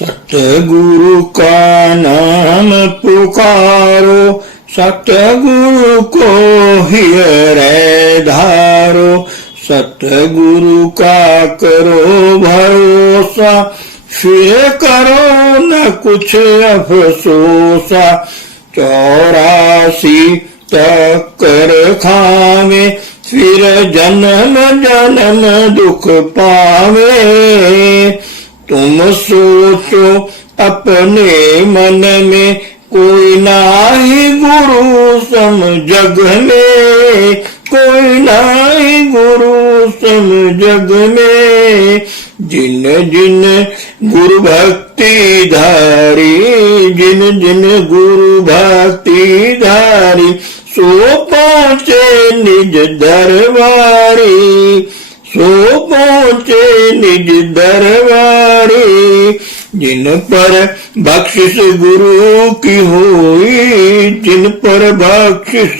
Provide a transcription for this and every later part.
सतगुरु का नाम पुकारो, सतगुरु को हृदय धारो। सतगुरु का करो भरोसा, फिर करो न कुछ अफसोसा। 84 टक्कर खावे, फिर जन्म जन्म दुख पावे। तुम सोचो अपने मन में, कोई नाही गुरु सम जग में, कोई नाही गुरु सम जग में। जिन जिन गुरु भक्ति धारी, जिन जिन गुरु भक्ति धारी, सो पहुँचे निज दरबारी, सो पहुँचे निज दरबारी। जिन पर बख्शिश गुरु की होई, जिन पर बख्शिश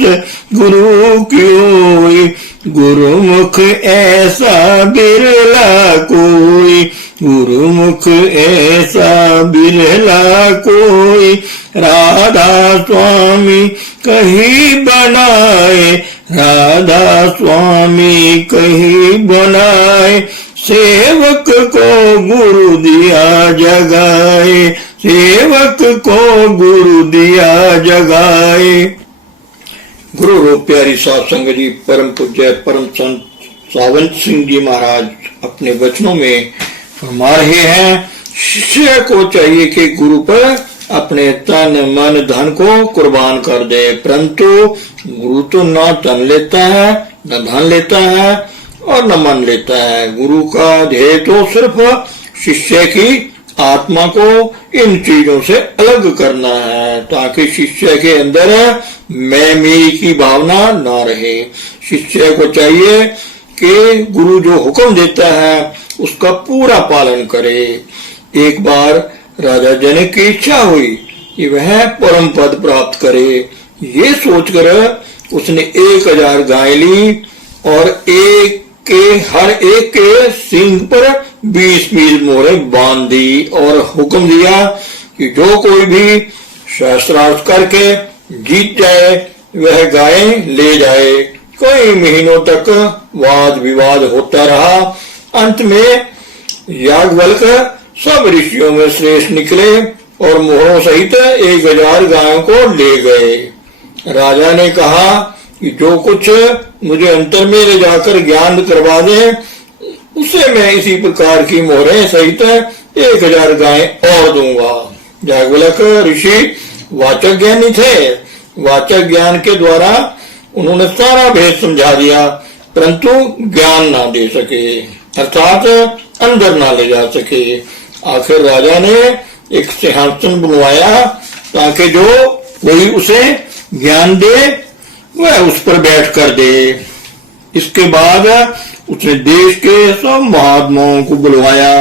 गुरु की होई, गुरुमुख ऐसा बिरला कोई, गुरुमुख ऐसा बिरला कोई। राधा स्वामी कहीं बनाए, राधा स्वामी कहीं बनाए। सेवक को गुरु दिया जगाए, सेवक को गुरु दिया जगाए। गुरु रूप प्यारी साध संगत जी, परम पूज्य परम संत सावंत सिंह जी महाराज अपने वचनों में फरमा रहे हैं, शिष्य को चाहिए कि गुरु पर अपने तन मन धन को कुर्बान कर दे, परंतु गुरु तो न तन लेता है, न धन लेता है और न मन लेता है। गुरु का ध्येय तो सिर्फ शिष्य की आत्मा को इन चीजों से अलग करना है, ताकि शिष्य के अंदर मैं मेरी की भावना न रहे। शिष्य को चाहिए कि गुरु जो हुक्म देता है उसका पूरा पालन करे। एक बार राजा जनक की इच्छा हुई कि वह परम पद प्राप्त करे। ये सोचकर उसने 1000 गाय ली और हर एक के सींग पर 20-20 मोहरें बांध दी और हुक्म दिया कि जो कोई भी सहस्त्रार्थ करके जीत जाए वह गाय ले जाए। कई महीनों तक वाद विवाद होता रहा। अंत में याज्ञवल्क्य सब ऋषियों में श्रेष्ठ निकले और मोहरों सहित 1000 गायों को ले गए। राजा ने कहा कि जो कुछ मुझे अंतर में ले जाकर ज्ञान करवा दे उसे मैं इसी प्रकार की मोहरें सहित 1000 गायें और दूंगा। याज्ञवल्क्य ऋषि वाचक ज्ञानी थे। वाचक ज्ञान के द्वारा उन्होंने सारा भेद समझा दिया, परंतु ज्ञान ना दे सके, अर्थात अंदर ना ले जा सके। आखिर राजा ने एक सिंहासन बनवाया ताकि जो कोई उसे ज्ञान दे वह उस पर बैठ कर दे। इसके बाद उसने देश के सब महात्माओं को बुलवाया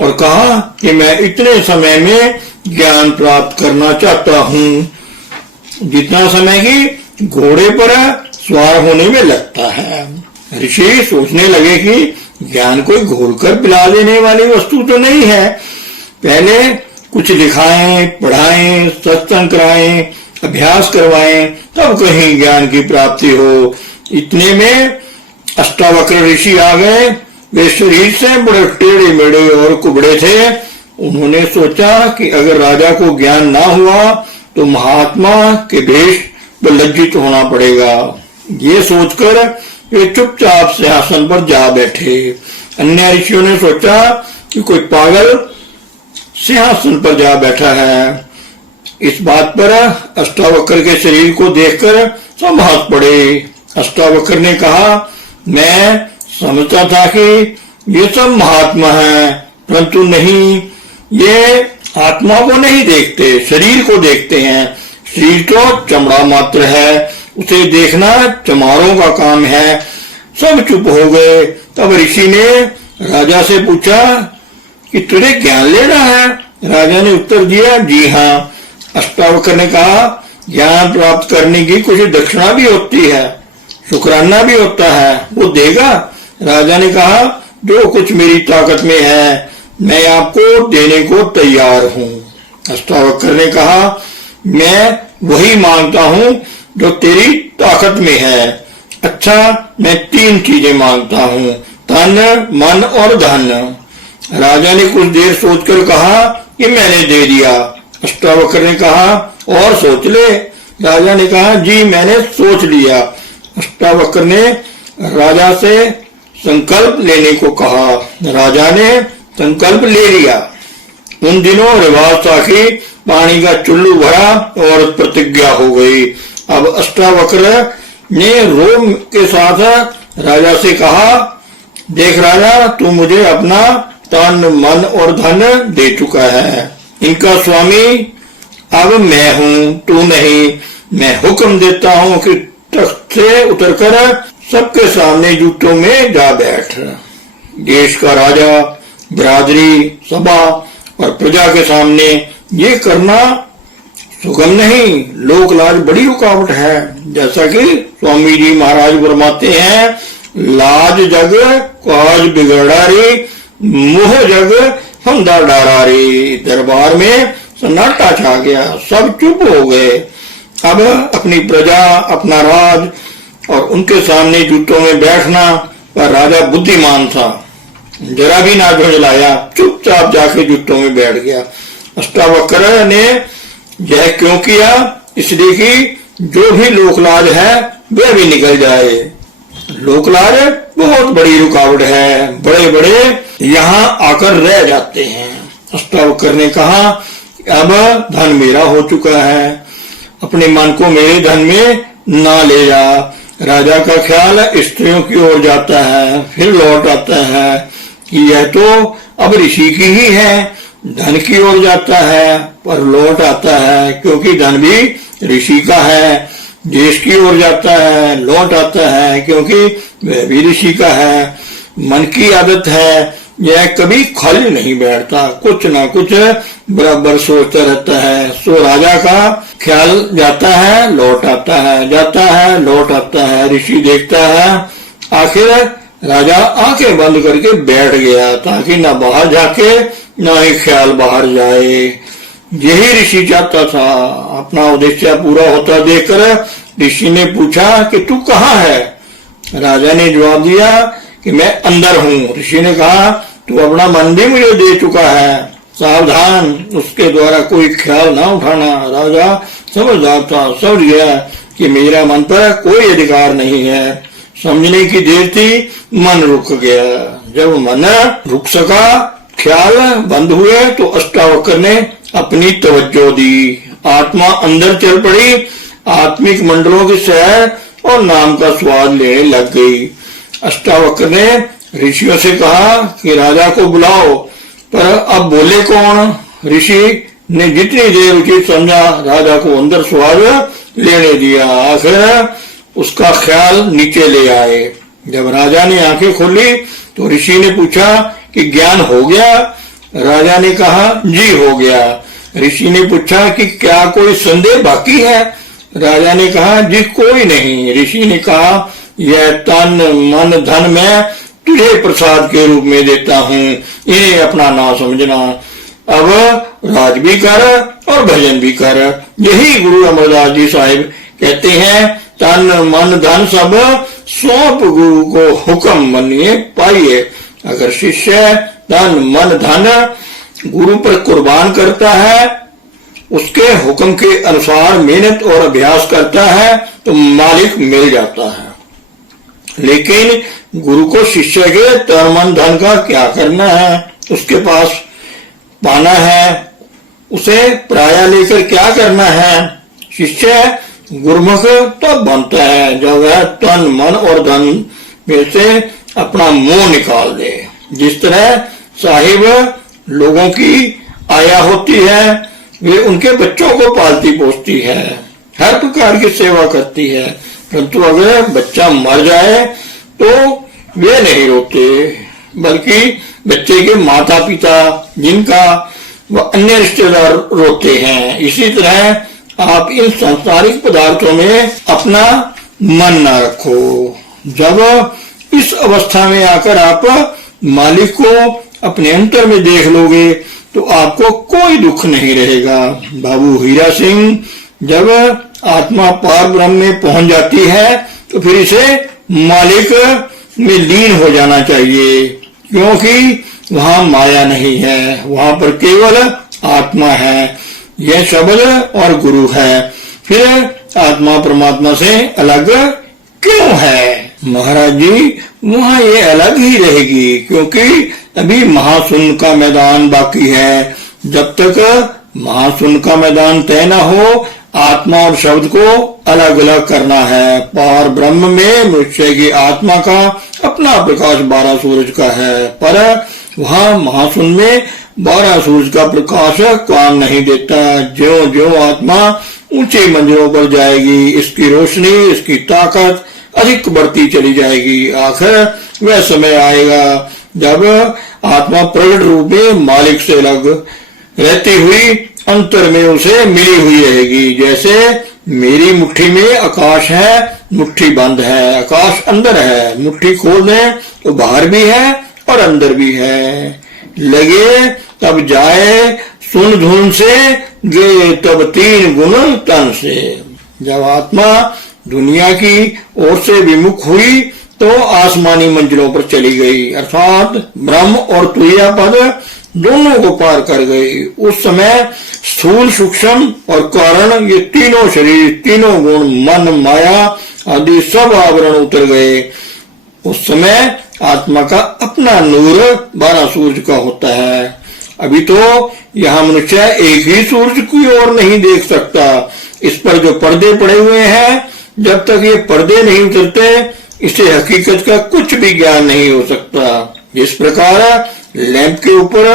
और कहा कि मैं इतने समय में ज्ञान प्राप्त करना चाहता हूँ, जितना समय की घोड़े पर सवार होने में लगता है। ऋषि सोचने लगे कि ज्ञान कोई घोलकर पिला देने वाली वस्तु तो नहीं है, पहले कुछ लिखाएं, पढ़ाएं, सत्संग कराएं, अभ्यास करवाएं, तब कहीं ज्ञान की प्राप्ति हो। इतने में अष्टावक्र ऋषि आ गए। वे शरीर से बड़े टेढ़े मेढ़े और कुबड़े थे। उन्होंने सोचा कि अगर राजा को ज्ञान ना हुआ तो महात्मा के भेष पर लज्जित होना पड़ेगा। ये सोचकर वे चुपचाप सिंहासन पर जा बैठे। अन्य ऋषियों ने सोचा कि कोई पागल सिंहासन पर जा बैठा है। इस बात पर अष्टावक्र के शरीर को देखकर सब हंस पड़े। अष्टावक्र ने कहा, मैं समझता था कि ये सब महात्मा हैं, परंतु नहीं, ये आत्मा को नहीं देखते, शरीर को देखते हैं। शरीर तो चमड़ा मात्र है, उसे देखना चमारों का काम है। सब चुप हो गए। तब ऋषि ने राजा से पूछा कि तुझे ज्ञान लेना है? राजा ने उत्तर दिया, जी हाँ। अष्टावक्र ने कहा, ज्ञान प्राप्त करने की कुछ दक्षिणा भी होती है, शुक्राना भी होता है, वो देगा? राजा ने कहा, जो कुछ मेरी ताकत में है मैं आपको देने को तैयार हूं। अष्टावक्र ने कहा, मैं वही मांगता हूं जो तेरी ताकत में है। अच्छा, मैं 3 चीजें मांगता हूं, तन, मन और धन। राजा ने कुछ देर सोचकर कहा कि मैंने दे दिया। अष्टावक्र ने कहा, और सोच ले। राजा ने कहा, जी मैंने सोच लिया। अष्टावक्र ने राजा से संकल्प लेने को कहा। राजा ने संकल्प ले लिया। उन दिनों रिवाज था कि पानी का चुल्लू भरा और प्रतिज्ञा हो गई। अब अष्टावक्र ने रोम के साथ राजा से कहा, देख राजा, तू मुझे अपना तन, मन और धन दे चुका है। इनका स्वामी अब मैं हूं, तू नहीं। मैं हुक्म देता हूं कि तख्त से उतरकर सबके सामने जूतों में जा बैठ। देश का राजा, बिरादरी, सभा और प्रजा के सामने ये करना सुगम नहीं। लोक लाज बड़ी रुकावट है। जैसा कि स्वामी जी महाराज फरमाते हैं, लाज जग काज बिगड़ा रे, मोह जग फंदा डारा रे। दरबार में सन्नाटा छा गया, सब चुप हो गए। अब अपनी प्रजा, अपना राज और उनके सामने जूतों में बैठना। पर राजा बुद्धिमान था, जरा भी ना झुंझलाया, चुपचाप जाके जूतों में बैठ गया। अष्टावक्र ने यह क्यों किया? इसलिए कि जो भी लोकलाज है वह भी निकल जाए। लोकलाज बहुत बड़ी रुकावट है, बड़े बड़े यहाँ आकर रह जाते हैं। अष्टावक्र ने कहा, अब धन मेरा हो चुका है, अपने मन को मेरे धन में ना ले जा। राजा का ख्याल स्त्रियों की ओर जाता है, फिर लौट आता है कि यह तो अब ऋषि की ही है। धन की ओर जाता है पर लौट आता है क्योंकि धन भी ऋषि का है। देश की ओर जाता है, लौट आता है क्योंकि वह भी ऋषि का है। मन की आदत है, यह कभी खाली नहीं बैठता, कुछ ना कुछ बराबर सोचता रहता है। सो राजा का ख्याल जाता है, लौट आता है, जाता है, लौट आता है। ऋषि देखता है, आखिर राजा आंखें बंद करके बैठ गया ताकि न बाहर जाके न ही ख्याल बाहर जाए। यही ऋषि चाहता था। अपना उद्देश्य पूरा होता देखकर ऋषि ने पूछा कि तू कहाँ है? राजा ने जवाब दिया कि मैं अंदर हूँ। ऋषि ने कहा, तू अपना मन भी मुझे दे चुका है, सावधान, उसके द्वारा कोई ख्याल ना उठाना। राजा समझदार था, समझ गया कि मेरा मन पर कोई अधिकार नहीं है। समझने की देर थी, मन रुक गया। जब मन रुक सका, ख्याल बंद हुए, तो अष्टावक्र ने अपनी तवज्जो दी। आत्मा अंदर चल पड़ी, आत्मिक मंडलों की सैर और नाम का स्वाद लेने लग गई। अष्टावक्र ने ऋषियों से कहा कि राजा को बुलाओ, पर अब बोले कौन? ऋषि ने जितनी देर उचित समझा राजा को अंदर स्वाद लेने दिया। आखिर उसका ख्याल नीचे ले आए। जब राजा ने आंखें खोली तो ऋषि ने पूछा कि ज्ञान हो गया? राजा ने कहा, जी हो गया। ऋषि ने पूछा कि क्या कोई संदेह बाकी है? राजा ने कहा, जी कोई नहीं। ऋषि ने कहा, यह तन, मन, धन मैं तुझे प्रसाद के रूप में देता हूँ, इन्हें अपना ना समझना। अब राज भी कर और भजन भी कर। यही गुरु अमरदास जी साहिब कहते हैं, तन, मन, धन सब सौंप गुरु को हुक्म मनिए पाइए। अगर शिष्य तन, मन, धन गुरु पर कुर्बान करता है, उसके हुक्म के अनुसार मेहनत और अभ्यास करता है, तो मालिक मिल जाता है। लेकिन गुरु को शिष्य के तन, मन, धन का क्या करना है? उसके पास पाना है, उसे पराया लेकर क्या करना है? शिष्य गुरुमुख तब बनता है जब वह तन, मन और धन में से अपना मोह निकाल दे। जिस तरह साहिब लोगों की आया होती है, वे उनके बच्चों को पालती पोसती है, हर प्रकार की सेवा करती है, परंतु अगर बच्चा मर जाए तो वे नहीं रोते, बल्कि बच्चे के माता पिता, जिनका व अन्य रिश्तेदार रोते हैं। इसी तरह आप इन सांसारिक पदार्थों में अपना मन न रखो। जब इस अवस्था में आकर आप मालिक को अपने अंतर में देख लोगे तो आपको कोई दुख नहीं रहेगा। बाबू हीरा सिंह, जब आत्मा पार ब्रह्म में पहुंच जाती है तो फिर इसे मालिक में लीन हो जाना चाहिए, क्योंकि वहां माया नहीं है, वहां पर केवल आत्मा है। यह शब्द और गुरु है। फिर आत्मा परमात्मा से अलग क्यों है? महाराज जी, वहां ये अलग ही रहेगी, क्योंकि अभी महाशून्य का मैदान बाकी है। जब तक महाशून्य का मैदान तय न हो, आत्मा और शब्द को अलग अलग करना है। पार ब्रह्म में मनुष्य की आत्मा का अपना प्रकाश 12 सूरज का है, पर वहां महाशून्य में 12 सूरज का प्रकाश काम नहीं देता। ज्यों ज्यों आत्मा ऊंची मंजिलों पर जाएगी, इसकी रोशनी, इसकी ताकत अधिक बढ़ती चली जाएगी। आखिर वह समय आएगा जब आत्मा प्रकट रूप में मालिक से अलग रहती हुई अंतर में उसे मिली हुई रहेगी। जैसे मेरी मुट्ठी में आकाश है, मुट्ठी बंद है, आकाश अंदर है, मुट्ठी खोल दें तो बाहर भी है और अंदर भी है। लगे तब जाए सुन धुन से, गए तब 3 गुण तन से। जब आत्मा दुनिया की ओर से विमुख हुई तो आसमानी मंजिलों पर चली गई, अर्थात ब्रह्म और तुर्या पद दोनों को पार कर गई। उस समय स्थूल, सूक्ष्म और कारण, ये तीनों शरीर, तीनों गुण, मन, माया आदि सब आवरण उतर गए। उस समय आत्मा का अपना नूर 12 सूरज का होता है। अभी तो यहाँ मनुष्य एक ही सूरज की ओर नहीं देख सकता। इस पर जो पर्दे पड़े हुए हैं, जब तक ये पर्दे नहीं उतरते, इसे हकीकत का कुछ भी ज्ञान नहीं हो सकता। जिस प्रकार लैंप के ऊपर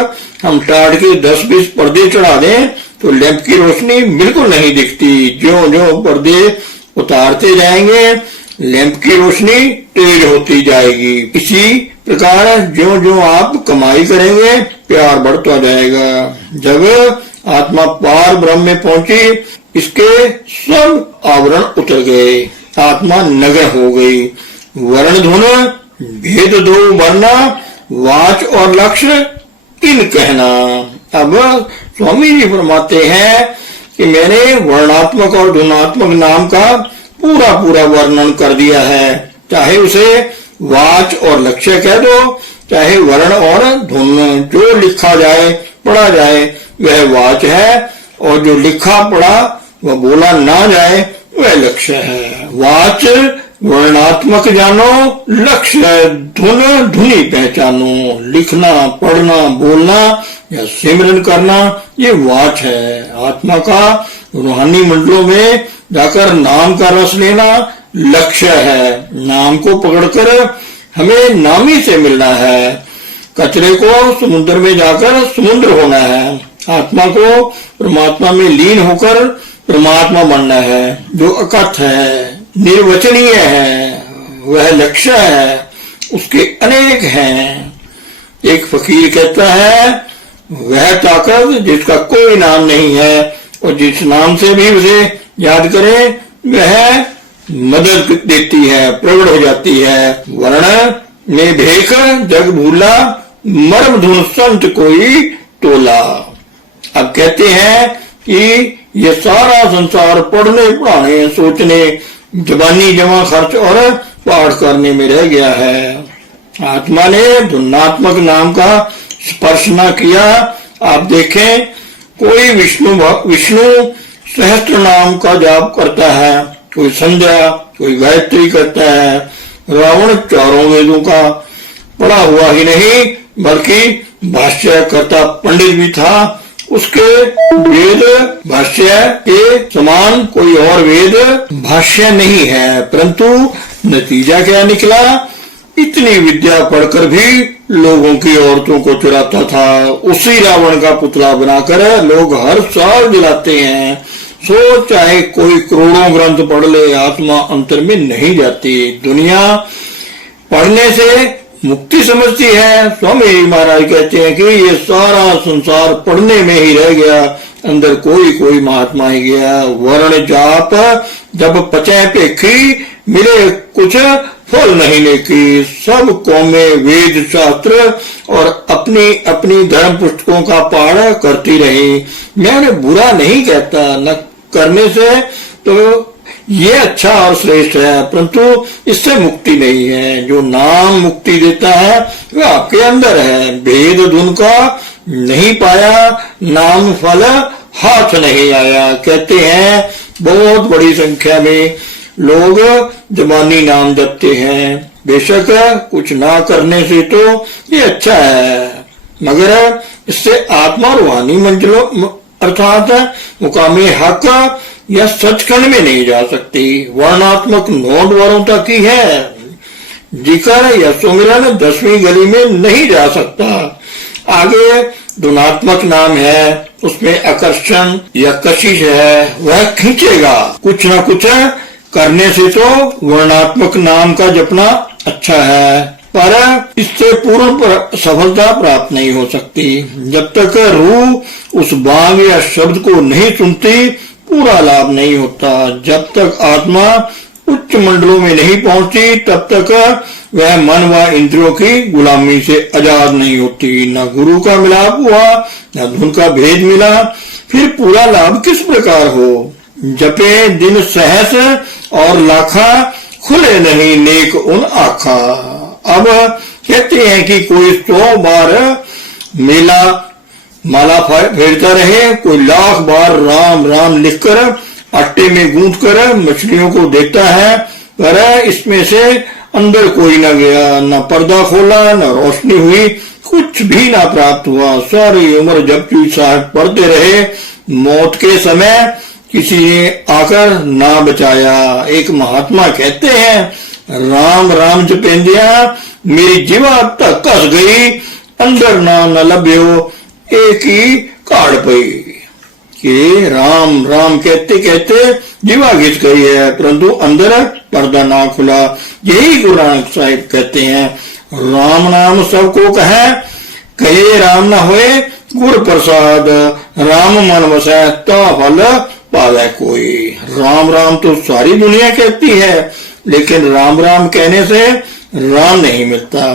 हम टाट के 10-20 पर्दे चढ़ा दें तो लैंप की रोशनी बिल्कुल नहीं दिखती। ज्यों ज्यों पर्दे उतारते जाएंगे, लैंप की रोशनी तेज होती जाएगी। इसी प्रकार ज्यों ज्यों आप कमाई करेंगे, प्यार बढ़ता जाएगा। जब आत्मा पार ब्रह्म में पहुंची, इसके सब आवरण उतर गए, आत्मा नगर हो गई। वर्ण धुन भेद दो वर्णा, वाच और लक्ष्य इन कहना। अब स्वामी जी फरमाते हैं कि मैंने वर्णात्मक और धुनात्मक नाम का पूरा पूरा वर्णन कर दिया है। चाहे उसे वाच और लक्ष्य कह दो, चाहे वर्ण और धुन। जो लिखा जाए, पढ़ा जाए, वह वाच है, और जो लिखा पढ़ा वह बोला ना जाए, वह लक्ष्य है। वाच वर्णात्मक जानो, लक्ष्य धुन धुनी पहचानो। लिखना, पढ़ना, बोलना या सिमरन करना, ये वाच है। आत्मा का रूहानी मंडलों में जाकर नाम का रस लेना लक्ष्य है। नाम को पकड़कर हमें नामी से मिलना है। कचरे को समुद्र में जाकर समुद्र होना है। आत्मा को परमात्मा में लीन होकर परमात्मा बनना है, जो अकथ है, निर्वचनीय है, वह लक्ष्य है। उसके अनेक हैं। एक फकीर कहता है, वह ताकत जिसका कोई नाम नहीं है और जिस नाम से भी उसे याद करें वह मदद देती है, प्रकट हो जाती है। वर्ण में भेख जग भूला, मर्म धुन संत कोई तोला। अब कहते हैं कि ये सारा संसार पढ़ने, पढ़ाने, सोचने, जबानी जमा खर्च और पाठ करने में रह गया है। आत्मा ने धुनात्मक नाम का स्पर्श न किया। आप देखें, कोई विष्णु सहस्त्र नाम का जाप करता है, कोई संध्या, कोई गायत्री करता है। रावण 4 वेदों का पढ़ा हुआ ही नहीं बल्कि भाष्य करता पंडित भी था। उसके वेद भाष्य के समान कोई और वेद भाष्य नहीं है, परंतु नतीजा क्या निकला? इतनी विद्या पढ़कर भी लोगों की औरतों को चुराता था। उसी रावण का पुतला बनाकर लोग हर साल जलाते हैं। सो चाहे कोई करोड़ों ग्रंथ पढ़ ले, आत्मा अंतर में नहीं जाती। दुनिया पढ़ने से मुक्ति समझती है। स्वामी महाराज कहते हैं कि ये सारा संसार पढ़ने में ही रह गया, अंदर कोई कोई महात्मा ही गया। वर्ण जाप जब पचे पेखी, मिले कुछ फल नहीं लेकी। सब कौमें वेद शास्त्र और अपनी अपनी धर्म पुस्तकों का पाठ करती रही। मैं उन्हें बुरा नहीं कहता, न करने से तो ये अच्छा और श्रेष्ठ है, परंतु इससे मुक्ति नहीं है। जो नाम मुक्ति देता है वह आपके अंदर है। भेद धुन का नहीं पाया, नाम फल हाथ नहीं आया। कहते हैं बहुत बड़ी संख्या में लोग जबानी नाम जपते हैं। बेशक कुछ ना करने से तो ये अच्छा है, मगर इससे आत्मा रूहानी मंजिलों अर्थात मुकामी हक या सचखंड में नहीं जा सकती। वर्णात्मक नोट वरों तक ही है। जिक्र या सुमिरन 10वीं गली में नहीं जा सकता। आगे धुनात्मक नाम है, उसमें आकर्षण या कशिश है, वह खींचेगा। कुछ न कुछ करने से तो वर्णात्मक नाम का जपना अच्छा है, पर इससे पूर्ण सफलता प्राप्त नहीं हो सकती। जब तक रूह उस बाग या शब्द को नहीं सुनती, पूरा लाभ नहीं होता। जब तक आत्मा उच्च मंडलों में नहीं पहुंची, तब तक वह मन व इंद्रियों की गुलामी से आजाद नहीं होती। न गुरु का मिलाप हुआ, न धुन का भेद मिला, फिर पूरा लाभ किस प्रकार हो। जपे दिन सहस और लाखा, खुले नहीं नेक उन आखा। अब कहते हैं कि कोई 100 बार माला फेरता रहे, कोई 1,00,000 बार राम राम लिखकर आटे में गूंथ कर मछलियों को देता है, पर इसमें से अंदर कोई न गया, न पर्दा खोला, न रोशनी हुई, कुछ भी ना प्राप्त हुआ। सारी उम्र जपजी साहब पढ़ते रहे, मौत के समय किसी ने आकर ना बचाया। एक महात्मा कहते हैं, राम राम जपेंदिया मेरी जीवा तक कस गई, अंदर ना न लभ्यो एक ही काड़ पई। कि राम राम कहते कहते जीवा घिस गई है, परंतु अंदर पर्दा ना खुला। यही गुरु नानक साहिब कहते हैं, राम नाम सबको कहे राम न होए गुर प्रसाद, राम मन वसै ता फल पावे कोई। राम राम तो सारी दुनिया कहती है, लेकिन राम राम कहने से राम नहीं मिलता।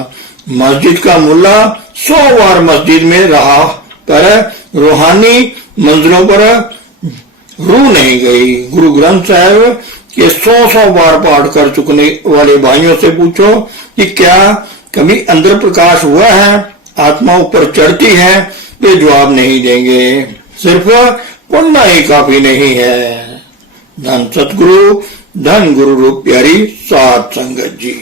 मस्जिद का मुल्ला 100 बार मस्जिद में रहा, पर रूहानी मंजिलों पर रूह नहीं गई। गुरु ग्रंथ साहिब के 100 बार पाठ कर चुकने वाले भाइयों से पूछो कि क्या कभी अंदर प्रकाश हुआ है, आत्मा ऊपर चढ़ती है? वे जवाब नहीं देंगे। सिर्फ पढ़ना ही काफी नहीं है। धन सतगुरु, धन गुरु रूप प्यारी साध संगत जी।